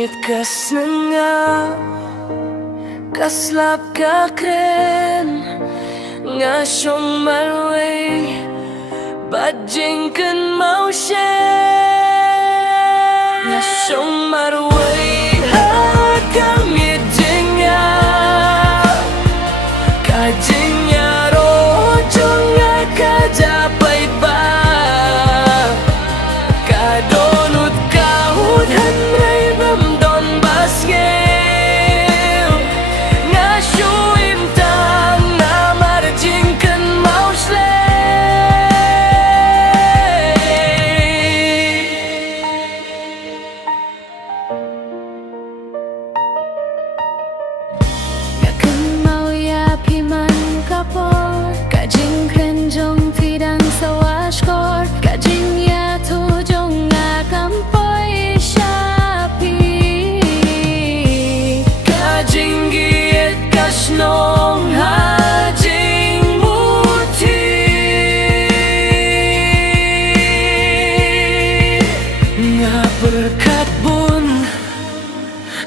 Kamit kas na nga kaslap ka kren nga siyong marway badjing kan mau nga siyong marway at kamit jing nga kajing nga ro jong nga kajapay ba kadonut kahut hanray ramdon basgel nga shuim tang na marjing kan mau nga kan mau ya piman kapor kajing kren jong tidang sawashkor kajing ya tu jong nga kampoy shapi kajing giet kasnong hajing muti nga berkat bun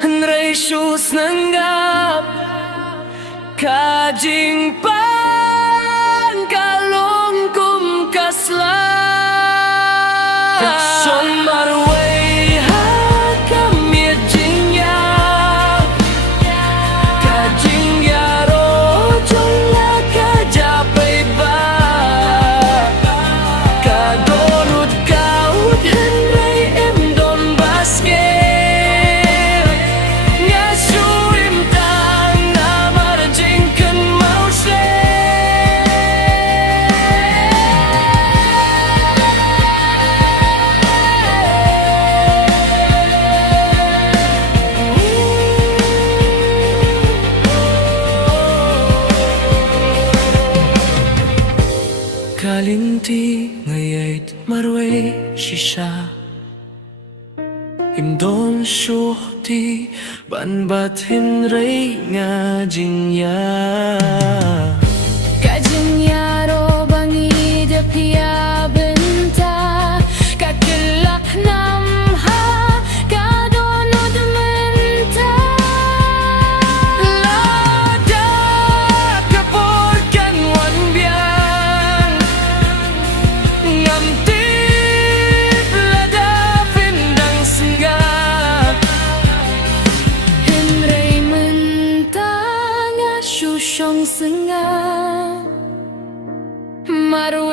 hanray syus nanggap kajing pan kalong kum kasla kasong marway hat kamit jing ya kajing yaro jong la kajapay ba kadorut kaut hanray emdon basket nga shuim tang na marjing kan mau kalinti ngayait marway shisha imdon shuhti banbat hinray nga jingya kajing ya ro bangi de pia benta kakilak nam ha kadonod menta lada kapor kan wan biang ngam tip lada pindang singa Henry mentang shushong senga maru